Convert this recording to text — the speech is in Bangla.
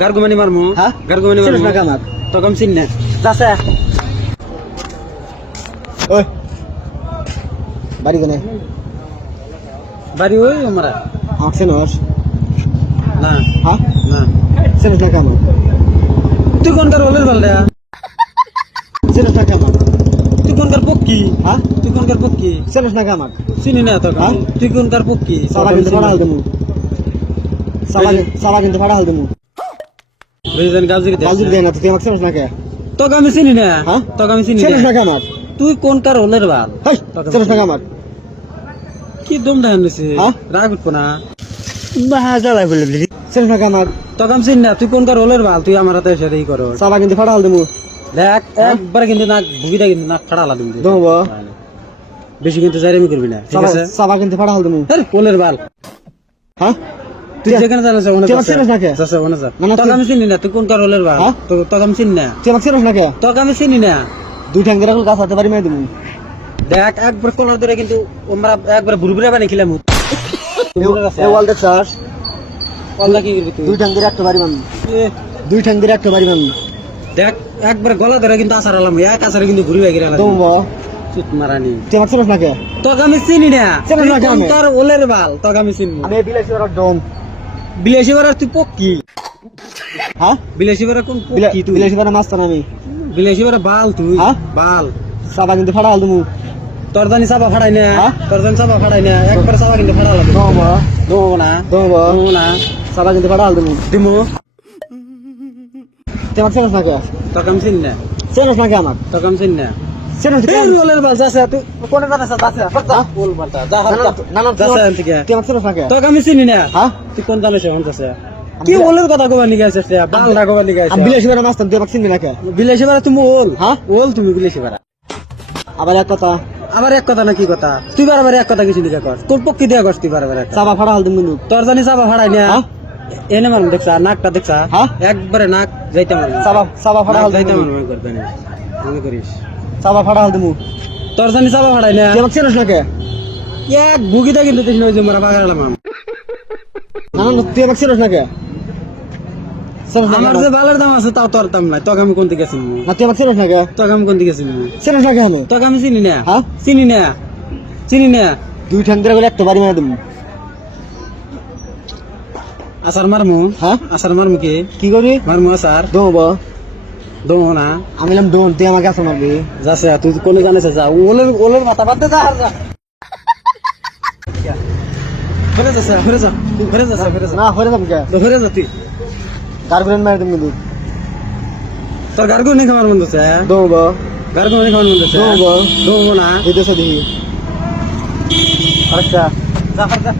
গার্গুমানি মারমু হ্যাঁ গার্গুমানি চিনিস মারমু না কামাক তো কম চিন না যাচ্ছে ওই বাড়ি কোনে বাড়ি ওই আমরা আমাকে চেনস না হ্যাঁ না চিনিস না কামাক তুই কোনকার ওলের বালটা চিনিস না কামাক তুই কোনকার পক্ষী হ্যাঁ তুই কোনকার পক্ষী চিনিস না কামাক চিনি না তো হ্যাঁ? তুই কোনকার পক্ষী সাবা কিন্তু ফাড়া হাল দেমু সাবা কিন্তু ফাড়া হাল দেমু বুঝলেন গাজী বাজুর দেয় না তুই আমাকে চিনিস না কে তোকে আমি চিনি না হ্যাঁ? তোকে আমি চিনি চিনিস না না কামাক তুই কোনকার ওলের বাল হেই চিনিস না কামাক কি দম দেখান দিছে হ্যাঁ? রাগ উঠবো না বাহা জ্বালাই বলে চিনিস না কামাক তোকে আমি চিনি না তুই কোনকার ওলের বাল তুই আমার হাতে এসে এই করো সাবা কিন্তু ফাড়া হাল দেমু দেখ একবারে কিন্তু নাক ভুগিটা কিন্তু নাক ফাড়া লাগবে দেবো বেশি কিন্তু জারিমি করবি না ঠিক আছে সাবা কিন্তু ফাড়া হাল দেমু আরে কোলের বাল হ্যাঁ তুই যেখানে জানিস ওখানে তুই আমাকে চিনিস না কে? যাচ্ছে ওখানে যা না, না, তোকে তুই- আমি চিনি না তুই কোনকার ওলের বাল হ্যাঁ? তোকে আমি চিনি না তুই আমাকে চিনিস না কে তোকে আমি চিনি না দুই ঠ্যাং দিয়ে রাখলে গাছ হাতে বাড়ি মেরে দেবো দেখ একবার কোলার ধরে কিন্তু আমরা একবার বুড়বুড়ে বানিয়ে খেলাম এই ওয়াল দেখছাস আল্লাহ কি করবি তুই দুই ঠ্যাং দিয়ে একটা বাড়ি বান এ, দুই ঠ্যাং দিয়ে একটা বাড়ি বান দেখ একবার গলা ধরে কিন্তু আসার আলাম এক আসারে কিন্তু ঘুরি বাগিয়ে আলাম দেবো চুত মারানি তুই আমাকে চিনিস না কে তোকে আমি চিনি না চিনিস না তুই কেন? কোনকার ওলের বাল তোকে আমি চিনি আমি বিলাসী ওরা ডোম বিলাসী বাড়ার তুই পক্ষী হ্যাঁ বিলাসী বাড়ার কোন পক্ষী তুই বিলাসী ওরা মাস্তান আমি বিলাসী বাড়া বাল তুই হ্যাঁ? বাল সাবা কিন্তু ফাড়া হাল দেবো তোর জানি চাপা ফাড়াই না হ্যাঁ? তোর জানি চাপা ফাড়াই না একবার চাপা কিন্তু ফাড়া লাগবে দেবো দেবো না দেবো দেবো না সাবা কিন্তু ফাড়া হাল দেবো দিমু তুই আমাকে চিনিস না কে তোকে আমি চিনি না চিনিস না কে আমার তোকে আমি চিনি না চিনিস না এই ওলের বাল যাচ্ছে তুই কোনে জানিস যাচ্ছে ওল বালটা যা হাত না না যাচ্ছে এখান থেকে তুই আমাকে চিনিস না কে তোকে আমি চিনি না হ্যাঁ তুই কোন জানিস এখন যাচ্ছে কি ওলের কথা কবার নিয়ে গেছিস বাল না কবার নিয়ে আমি গেছিস বিলাসী ওরা মাস্তান তুই আমাকে চিনবি না কে বিলাসী বাড়া তুমি ওল হ্যাঁ? ওল তুমি বিলাসী বাড়া আবার এক কথা আবার এক কথা না কি কথা তুই বারবার এক কথা কিছু লিখে কর তোর পক্ষে দিয়া করস তুই বারবার একটা সাবা ফাড়া হাল দেবো কিন্তু তোর জানি চাপা ফাড়াই না হ্যাঁ? এনে মারুন দেখছা নাকটা দেখছা হ্যাঁ? একবারে নাক যাইতে মারুন সাবা ফাড়া হাল যাইতে দেবো মারুন করবে না মনে করিস সাবা ফাড়া হাল দেবো তোর জানি চাপা ফাড়াই না তুই আমাকে চিনিস না কে এক ভুগিটা কিন্তু দেখিস না ওই যে মোরা বাগালাম না না তুই আমাকে চিনিস না কে চিনিস না আমার কে? যে বালের দাম আছে তাও তোর দাম নাই তোকে আমি কোন দিকে চিনি না তুই আমাকে চিনিস না কে তোকে আমি কোন দিকে চিনি চিনিস না কে আমি তোকে আমি চিনি না হ্যাঁ? চিনি না চিনি না দুই ঠ্যাং দিয়ে রাখলে একটা বাড়ি মেরে দেবো আসার মারমু হ্যাঁ আসার মারমু কি কি করি মারমু আসার দেবো দমো না আমি এলাম দোন তুই আমাকে আসা মারবি যাচ্ছে তুই কোনে জানিস যা ওলের ওলের মাথা বাদ দে যা আর যা ফিরে যাচ্ছে ফিরে যা ফিরে যাচ্ছে ফিরে যা না হয়ে যাবো কে ফিরে যা তুই গার্গুলেন মেরে দেবো কিন্তু তোর গার্গো নেই খাবার মন দিচ্ছে দেবো গার্গো নেই খাবার মন দিচ্ছে দমো দমো না এই দেশে দিই আরেকটা যা যা